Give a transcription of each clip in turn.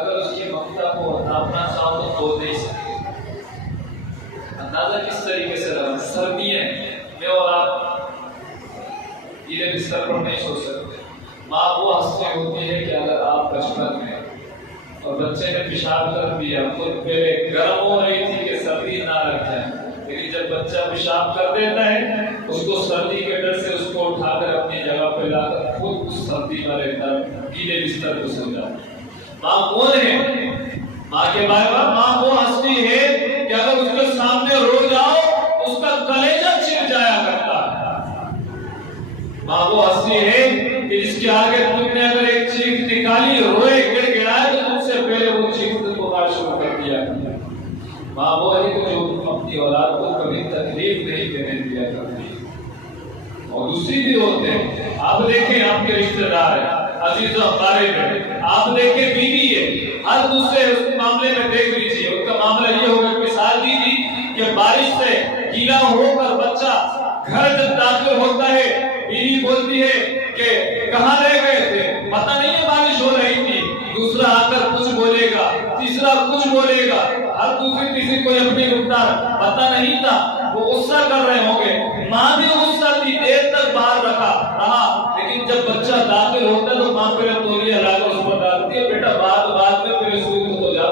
अगर उसकी ममता को नापना चाहो तो तोल नहीं सकते। अंदाजा किस तरीके से लगा, सर्दियां में और आप गीले बिस्तर पर नहीं सो सकते। माँ वो हंसती होती है कि अगर आप बचपन में और बच्चे ने पेशाब कर दिया तो पहले गर्म हो रही थी कि सर्दी ना लग जाए, लेकिन जब बच्चा पेशाब कर देता है उसको सर्दी के डर से उसको उठाकर अपनी जगह पे लाकर खुद उस सर्दी में रहता गीले बिस्तर पर सो जाता है। माँ कौन है? माँ के बारे में माँ वो हंसती है कि अगर उसके सामने रो जाओ उसका कलेजा चिर जाया करता है। माँ वो हंसती है कि इसके आगे तुमने अगर एक चीख निकाली, रोए, गिड़गिड़ाए तो तुमसे पहले वो चीख को पुकार शुरू कर दिया। माँ वो है कि जो अपनी औलाद को कभी तकलीफ नहीं देने दिया करती। और दूसरी भी होते हैं, आप देखें आपके रिश्तेदार है, अजीजों अकारिब है, आप देखें बीवी है, हर दूसरे उस मामले में देख लीजिए उसका मामला ये होगा कि साल दीदी कि बारिश से गीला होकर बच्चा घर जब दाखिल होता है बीवी बोलती है कि कहाँ रह गए थे, पता नहीं है बारिश हो रही थी। दूसरा आकर कुछ बोलेगा, तीसरा कुछ बोलेगा, हर दूसरी तीसरी कोई अपनी गुफ्तार पता नहीं था, वो गुस्सा कर रहे होंगे। माँ भी गुस्सा थी, देर तक बाहर रहा, लेकिन जब बच्चा दाखिल होता है तो माँ पहले तौलिया लाकर उस पर डालती है, बेटा बाद में पहले सूर्य तो जा,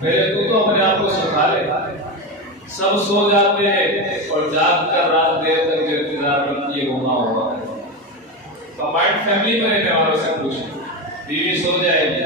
पहले तू तो अपने आप को सुखा ले। सब सो जाते हैं और जाग कर रात देर तक जो इंतजार करती है वो माँ होगा। कंबाइंड फैमिली में रहने वालों से पूछे, बीवी सो जाएगी,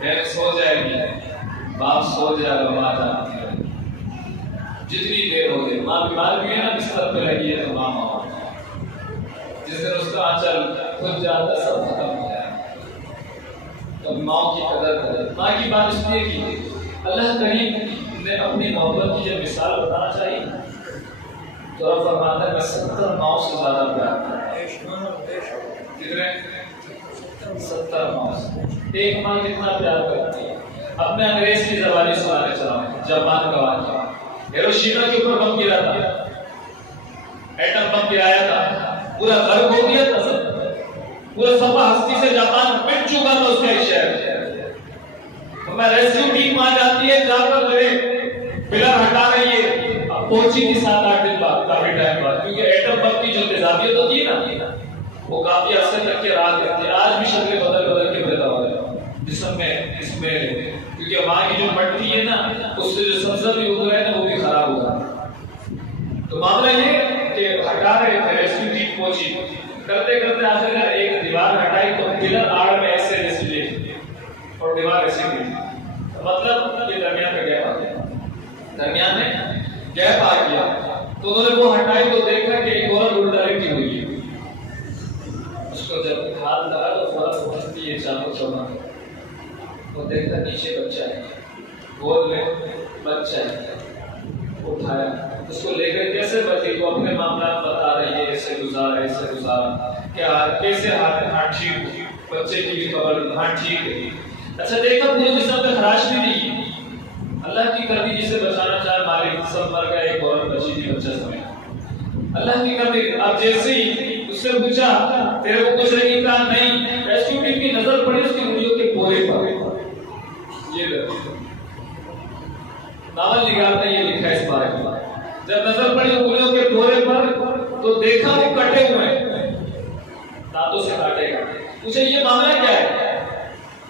बहन सो जाएगी, बाप सो जाएगा, माँ जाती है। जितनी देर हो गई, माँ बीमार भी है ना, बिस्तर पे लगी है तो माँ माँ, जिस दिन उसका आंचल खुद जाता सब खत्म हो जाए। तब माँ की कदर करें। माँ की बात इसलिए की अल्लाह करीम ने अपनी मोहब्बत की जब मिसाल बताना चाहिए तो अब फरमाता है 70 माओ से ज्यादा प्यार करता है। कितने? 70 माओ से। एक माँ कितना प्यार करती है। अपने अंग्रेज की ज़बानी सुनाने चला, जापान का वाक़या। हिरोशिमा के ऊपर बम गिरा था, एटम बम गिराया था, पूरा घर हो गया था, पूरा सफा हस्ती से जापान मिट चुका था उसका शहर। मैं रेस्क्यू टीम आ जाती है, जाकर मेरे पिलर हटा रही है, अब पहुंची थी 7-8 दिन बाद, काफी टाइम बाद, क्योंकि एटम बम की जो तेजाबियत होती है ना वो काफी अरसे तक के राज करती है। आज भी शक्लें बदल के पैदा हो रहे जिस्म में, इसमें, क्योंकि वहां की जो मट्टी है ना उससे जो संसद भी उग रहा है ना वो भी खराब हो रहा है। तो मामला ये कि हटा रहे थे, रेस्क्यू टीम पहुंची, करते करते आखिरकार एक दीवार हटाई तो पिलर आड़ में ऐसे जैसे और दीवार ऐसे गिरी। मतलब ये दरमियान में गैप आ गया, दरमियान में गैप आ गया। तो उन्होंने वो हटाई तो देखा कि एक औरत उल्टा लेटी हुई है। उसको जब हाथ लगा तो फौरन उठती है, चाकू चौड़ा तो देखा नीचे बच्चा है, गोद में बच्चा है। उठाया, उसको लेकर कैसे बची, तो अपने मामला बता रही है, ऐसे गुजारा क्या, कैसे हाथ ठीक, बच्चे की भी खबर, हाँ ठीक है। अच्छा देखा पूरे जिस्म पे खराश भी नहीं है, अल्लाह की करनी जिसे बचाना चाहे मालिक, सब मर गए, एक औरत बची थी बच्चा समेत, अल्लाह की करनी। अब जैसे ही उससे पूछा तेरे को कुछ नहीं कहा, नहीं। रेस्क्यू टीम की नजर पड़ी उसकी उंगलियों के पोरे पर, ये नावल निगार ने ये लिखा है इस बारे में। जब नजर पड़ी उंगलियों के पोरे पर तो देखा वो कटे हुए हैं, दांतों से काटे गए। पूछे ये मामला क्या है?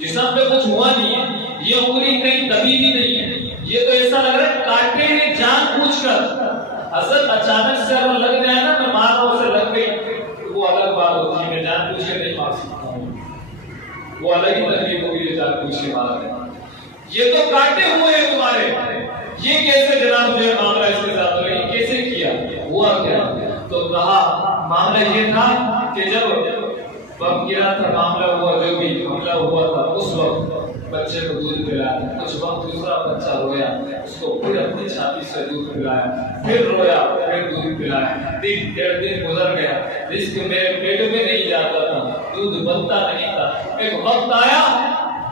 जिस्म पे कुछ हुआ नहीं है, ये उंगली कहीं दबी भी नहीं है, ये तो ऐसा लग रहा है काटे हैं जानबूझकर। असल अचानक से अगर लग जाए ना, मैं मार रहा से लग गई वो अलग बात होती है, मैं जानबूझ के नहीं मार सकता हूँ, वो अलग ही तकलीफ होगी जानबूझ के मार रहे। ये तो काटे हुए हैं तुम्हारे, ये कैसे जनाब जो मामला इसके साथ हो, ये कैसे किया, हुआ क्या? तो कहा मामला ये था कि जब बम गिरा था, मामला हुआ, जो भी हमला हुआ था, उस वक्त बच्चे को दूध पिलाया, कुछ वक्त दूसरा बच्चा रोया, उसको फिर अपनी छाती से दूध पिलाया, फिर रोया, फिर दूध पिलाया। 1.5 दिन गुजर गया, रिस्क मेरे पेट में नहीं जाता था, दूध बनता नहीं था। एक वक्त आया,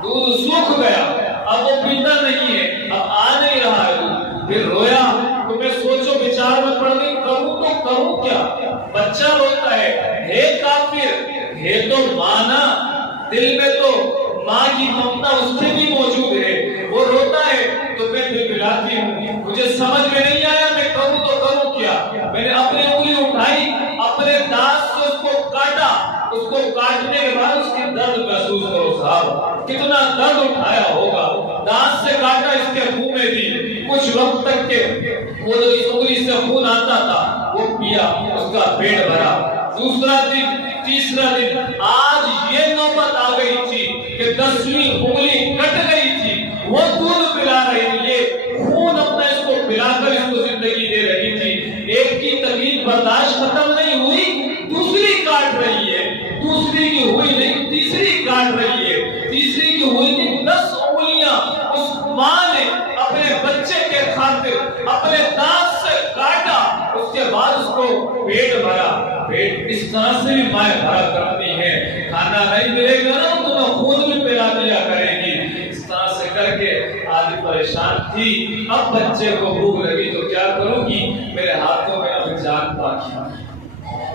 दूध सूख गया, अब वो पीता नहीं है, अब आ नहीं रहा है दूध, फिर रोया। तो मैं सोचो विचार में पड़ गई, करूं क्या? बच्चा रोता है काफिर, है तो माना, दिल में तो माँ की ममता उससे भी मौजूद है। वो रोता है तो मैं पिलाती हूँ। मुझे समझ में नहीं आया मैं करूँ तो करूँ क्या। मैंने अपनी उंगली उठाई, अपने दांत से उसको काटा। उसको काटने के बाद उसकी दर्द महसूस करो साहब, कितना दर्द उठाया होगा। दांत से काटा, इसके मुंह में दी, कुछ वक्त तक के वो जो इस उंगली से खून आता था वो पिया, उसका पेट भरा। दूसरा दिन, तीसरा दिन, आज ये नौबत आ गई थी कि 10वीं उंगली कट गई थी। वो दूध पिला रही थी, ये खून अपना इसको पिलाकर इसको जिंदगी दे रही थी। एक की तकलीफ बर्दाश्त खत्म नहीं हुई, दूसरी काट रही है। दूसरी की हुई नहीं, तीसरी काट रही है। तीसरी की हुई नहीं, 10 उंगलियां उस माँ ने अपने बच्चे के खातिर अपने दांत से काटा। उसके बाद उसको पेट भरा। पेट इस तरह से भी माँ भरा करती है। खाना नहीं मिलेगा ना तो मैं खून भी पिला दिया करेगी। इस तरह से करके आज परेशान थी। अब बच्चे को भूख लगी तो क्या करूंगी, मेरे हाथों में अब जान बाकी,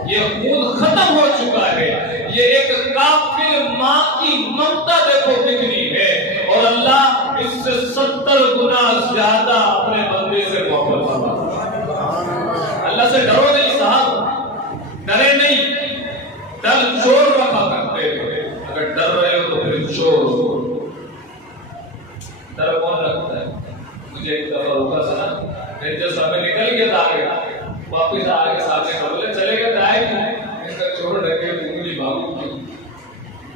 ये खून खत्म हो चुका है। ये एक काफिर माँ की ममता देखो कितनी है। और अल्लाह इससे 70 गुना ज्यादा अपने बंदे से मोहब्बत करता है। अल्लाह से डरो नहीं साहब, डरे नहीं। डर चोर रखा करते थे, अगर डर रहे हो तो फिर चोर हो। डर कौन रखता है। मुझे एक दफा रोका था, रेंजर साहब निकल गया था आगे, वापिस आगे सामने खड़े बोले चले गए टाइम इसका चोर डके उंगली भागू क्यों।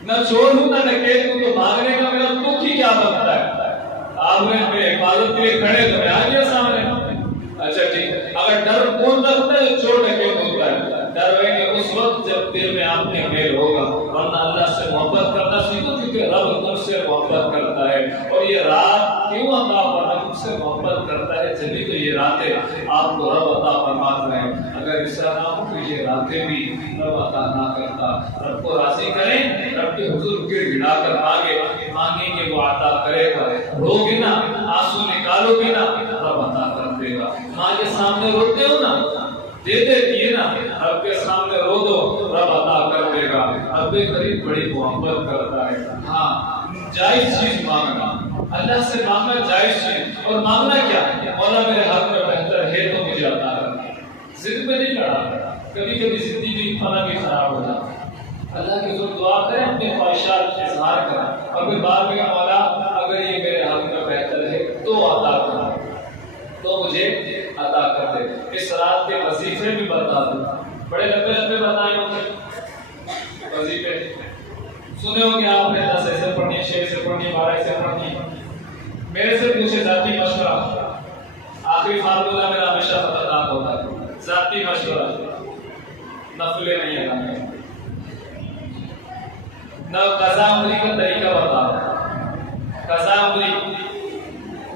ना चोर हूं ना डकेत हूं तो भागने का मेरा दुख ही क्या बनता है। आपने मेरे हिफाजत के लिए खड़े तो मैं आ गया सामने। अच्छा ठीक, अगर डर कौन रखता है, चोर डकेत होता है। डर रहेंगे उस वक्त जब दिल में आपके मेल होगा। वरना अल्लाह से मोहब्बत करना सीखो, क्योंकि रब तुमसे मोहब्बत करता है। और ये रात क्यों अता फरमा, तुमसे मोहब्बत करता है जब तो ये रातें आपको रब अता फरमाता है। अगर ऐसा ना हो तो ये रातें भी रब अता ना करता। रब को राजी करें, रब के हुजूर गिड़गिड़ा कर मांगेंगे वो अता करेगा। रोगे ना, आंसू निकालोगे ना, रब अता कर देगा। माँ के सामने रोते हो ना, दे देती है ना, रब के सामने रो दो, रब अता कर देगा। रब करीब बड़ी मोहब्बत करता है। हाँ, जायज चीज मांगना, अल्लाह से मांगना जायज चीज। और मांगना क्या, मौला मेरे हाथ में बेहतर है तो मुझे अता कर। जिद में नहीं लड़ा, कभी कभी जिंदगी खाना भी खराब हो जाता है। अल्लाह की जो दुआ करें, अपने ख्वाहिशात इजहार करें, और फिर बाद में मौला अगर ये मेरे हाथ में बेहतर है तो अता कर, तो मुझे अता कर दे। इस रात के वजीफे भी बता दो, बड़े लंबे लंबे बताए होंगे वजीफे, सुने होंगे आपने। 10 ऐसे पढ़नी, 6 ऐसे पढ़नी, 12 ऐसे पढ़नी। मेरे से पूछे जाती मशवरा, आखिरी फार्मूला मेरा हमेशा खतरनाक होता है। जाती मशवरा, नफले नहीं है न कज़ा उम्री का तरीका बताओ। कज़ा उम्री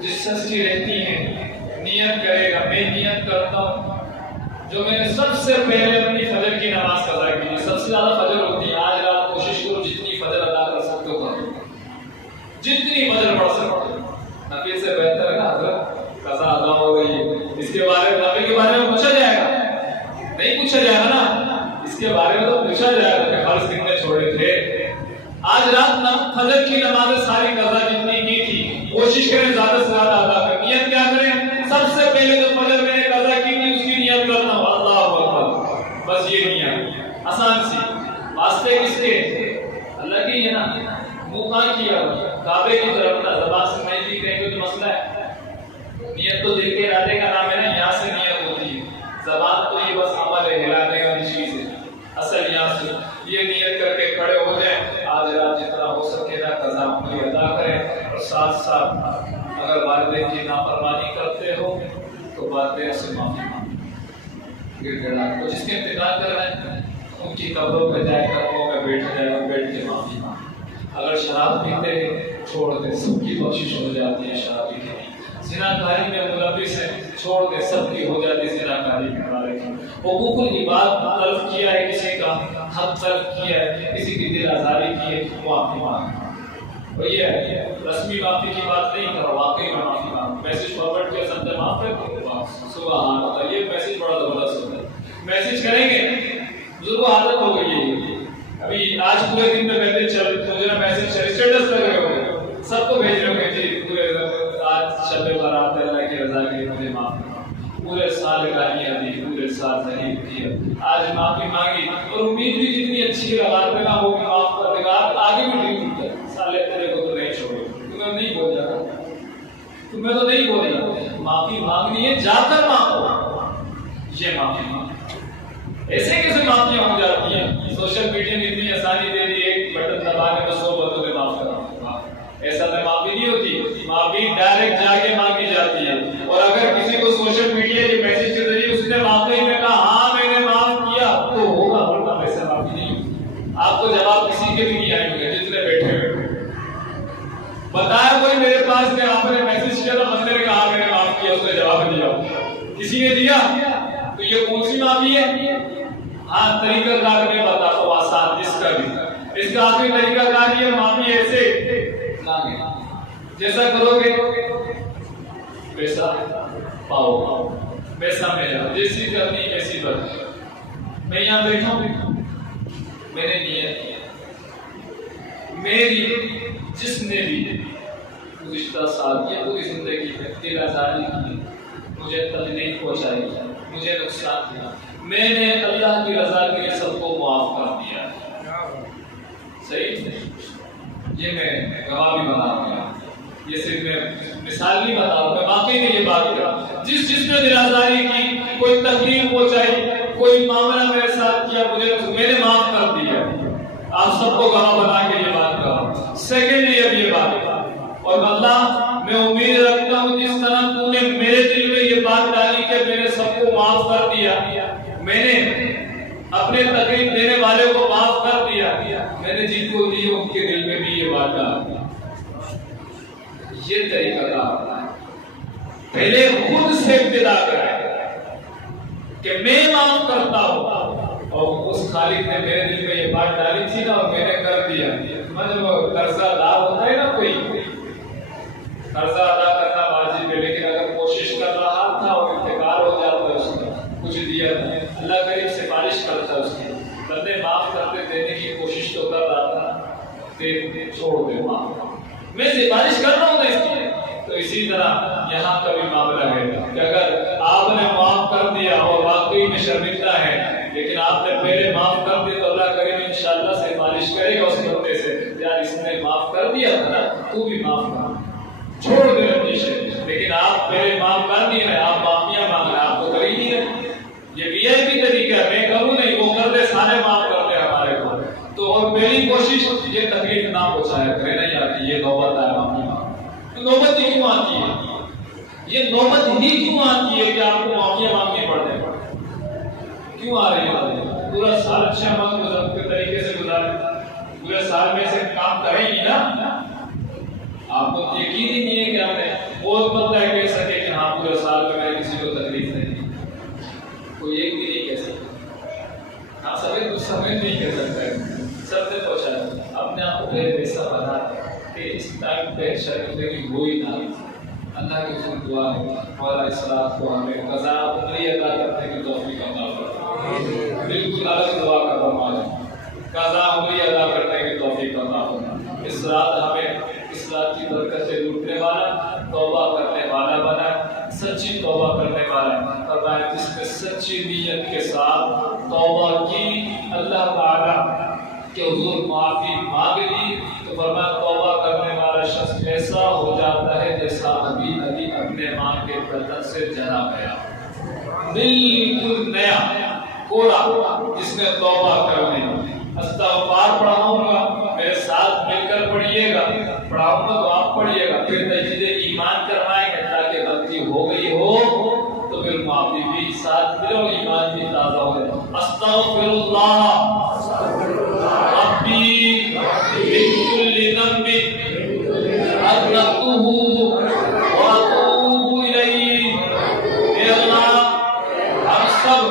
जिस शख्स की रहती है, नियत करेगा मैं नियत करता हूँ जो मैंने सबसे पहले अपनी फजर की नमाज कज़ा की है। सबसे ज्यादा फजर होती है, आज रात कोशिश करो जितनी फजर अदा कर सकते हो करो, जितनी फजर पढ़ सकते हो। नफिल से बेहतर है ना हजरत, कज़ा अदा हो गई है। इसके बारे में, नफिल के बारे में पूछा जाएगा, नहीं पूछा जाएगा ना, इसके बारे में तो पूछा जाएगा कि फर्ज कितने छोड़े थे। आज रात ना फजर की नमाज सारी कज़ा जितनी की थी, कोशिश करें ज्यादा से ज्यादा अदा करें। नियत क्या करें, सबसे पहले जो फजर मैंने कज़ा की थी उसकी नियत करना हूं, अल्लाहु अकबर, बस ये नियत आसान सी। वास्ते किसके, अल्लाह की है ना। मुंह कहां किया, काबे की तरफ ना, ज़बान से नहीं लिख रहे तो मसला है। नियत तो दिल के इरादे का नाम है ना, यहाँ से नियत होती है। ज़बान तो ये बस अमल है, हिलाने का चीज है, असल यहाँ से। ये नियत करके खड़े हो जाए, आज रात जितना हो सके ना कज़ा उम्री अदा करें। और साथ साथ अगर वालिदैन की नाफरमानी करते हो तो वालिदैन से माफी मांगो। जिसके इंतकाल कर रहे हैं उनकी कब्रों पे जाए, कब्रों में बैठ जाए और बैठ के माफी मांगे। अगर शराब पीते हैं छोड़ दे, सबकी बख्शिश हो जाती है शराबी की। जिनाकारी में मुलविस है, छोड़ दे, सबकी हो जाती है जिनाकारी के बारे में। हुकूकुल इबाद तल्फ किया है, किसी का हक तल्फ किया है, किसी की दिल आजारी की है, माफी मांग। और ये रस्मी माफी की बात नहीं कर, वाकई में माफी मांग। मैसेज फॉरवर्ड किया, समझे माफ कर दो, सुभान अल्लाह। ये मैसेज बड़ा जबरदस्त होता है। मैसेज करेंगे, बुजुर्गों आदत हो गई है, अभी आज पूरे दिन में मैसेज चल, मुझे ना मैसेज चल, स्टेटस लग रहे हो, सबको भेज रहे हो जी पूरे आज शब बारात अल्लाह की रजा के लिए मुझे माफ करना, पूरे साल गालियां दी, पूरे साल नहीं किया, आज माफी मांगी और उम्मीद भी जितनी अच्छी लगाते ना वो भी माफ कर देगा, आगे भी नहीं उठता, साले तेरे को तो नहीं छोड़ो, तुम्हें नहीं बोल जाता, तुम्हें तो नहीं बोलेगा, माफी मांगनी है जाकर मांगो, ये माफी मांगो। ऐसे कैसे माफियां हो जाती हैं? सोशल मीडिया ने इतनी आसानी दे दी, एक बटन दबाने में 100 बंदों में माफ करा, ऐसा तो माफी नहीं होती, माफी डायरेक्ट जाके मांगी जाती है। और अगर किसी को सोशल मीडिया के मैसेज के जरिए उसने वाकई में कहा हाँ मैंने माफ किया तो होगा, वरना वैसे माफी नहीं होगी। आपको जवाब किसी के भी नहीं आएंगे जितने बैठे हुए। बताया कोई मेरे पास में आपने मैसेज किया था, बंदे ने कहा मैंने माफ किया, उसने जवाब दिया, किसी ने दिया, तो ये कौन सी माफी है? हाँ तरीकाकार में बताता हूँ आसान, जिसका भी इसका आखिरी तरीकाकार ये माफी ऐसे मांगे, जैसा करोगे वैसा पाओ, वैसा मिलेगा, जैसी करनी वैसी बन। मैं यहाँ बैठा हूँ, मैंने नियत किया, मेरी जिसने भी गुज़िश्ता साल या पूरी जिंदगी में दिलासारी की, मुझे तकलीफ पहुंचाई, मुझे नुकसान दिया, मैंने अल्लाह की रजा के लिए सबको माफ कर दिया, सही? ये मैं गवाह भी बना रहा हूं, ये सिर्फ मैं मिसाल नहीं बता रहा, मैं वाकई में ये बात कर रहा हूं। जिसने दिलासारी की, कोई तकलीफ पहुंचाई, कोई मामला मेरे साथ किया, मैंने माफ कर दिया, आप सबको गवाह बना के ये बात कर रहा हूं। सेकेंडली अब ये बात, और अल्लाह मैं उम्मीद रखता हूँ जिस तरह तूने मेरे दिल में ये बात डाली कि मैंने सबको माफ कर दिया, मैंने अपने तकलीफ देने वाले को माफ कर दिया, मैंने जिनको दी उनके दिल में भी ये बात डाली। ये तरीका था, पहले खुद से इब्तिदा करें कि मैं माफ करता हूँ, और उस खालिक ने मेरे दिल में ये बात डाली थी ना और मैंने कर दिया। मतलब कर्जा अदा होता है ना, कोई कर्जा अदा करना वाजिब है, लेकिन अगर कोशिश कर रहा था और इंतकार हो जाता है उसका, कुछ दिया था, अल्लाह करीब सिफारिश करता है उसकी, बंदे माफ करते देने की कोशिश तो कर रहा था, दे छोड़ दे माफ, मैं सिफारिश कर रहा हूँ ना इसकी। तो इसी तरह यहाँ का भी मामला है कि अगर आपने माफ कर दिया और वाकई में शर्मिंदा है, लेकिन आपने पहले माफ कर दिया, तो अल्लाह करीम इंशाअल्लाह सिफारिश करेगा उस बंदे से, यार इसने माफ कर दिया था ना, तू भी माफ कर, छोड़ दे रंजिश। लेकिन आप पहले माफ कर नहीं रहे, आप माफियां मांग रहे, आप तो कर ही नहीं रहे। ये वीआईपी तरीका है, मैं करूं नहीं, वो कर दे, सारे माफ कर दे हमारे को। तो और पहली कोशिश ये तकलीफ ना पहुंचाया करे, नहीं आती ये नौबत है माफी मांग। तो नौबत ही क्यों आती है? ये नौबत ही क्यों आती है कि आपको माफिया मांगनी पड़ जाए? क्यों आ रही है? पूरा साल अच्छा मांग के तरीके से गुजारे, पूरे साल में से काम करेंगी ना, आपको यकीन ही नहीं है कि हमने बहुत पता है कह सके कि हाँ पूरे साल में मैंने किसी को तकलीफ नहीं दी, कोई एक भी नहीं कह सकता। हाँ सभी कुछ समय नहीं कह सकता है, सबने पहुंचा अपने आप को वैसा बना कि इस टाइम पे शर्मिंदगी हो ही ना। अल्लाह की उसमें दुआ है और इस्लाह को हमें कज़ा उम्री अदा करने की तौफीक अता फरमाए। बिल्कुल अलग दुआ कर रहा हूँ, कज़ा उम्री अदा करने की तौफीक अता फरमाए। इस रात हमें इस रात की बरकत से लूटने वाला, तौबा करने वाला बना, सच्ची तौबा करने वाला फरमाए, जिसने सच्ची नीयत के साथ तौबा की, अल्लाह ताला के हुजूर माफी मांग ली, तो फरमाया तौबा करने वाला शख्स ऐसा हो जाता है जैसा अभी अभी अपने मां के बदन से जना गया, बिल्कुल नया कोरा, जिसने तौबा कर ली। अस्तगफार पढ़ाऊंगा, मेरे साथ मिलकर पढ़िएगा, पढ़ाऊंगा तो आप पढ़िएगा, फिर तजदीद ईमान करवाएंगे ताकि गलती हो गई हो तो फिर माफी भी साथ मिलो, ईमान भी ताजा हो जाए। अस्तगफिरुल्लाह रब्बी मिन कुल्ली ज़ंबि अज़लमतुहु व अतूबु इलैहि। हे अल्लाह, हम सब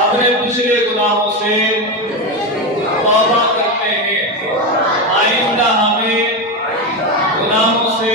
अपने पिछले गुनाहों से तौबा करते हैं, आइंदा हमें गुनाहों से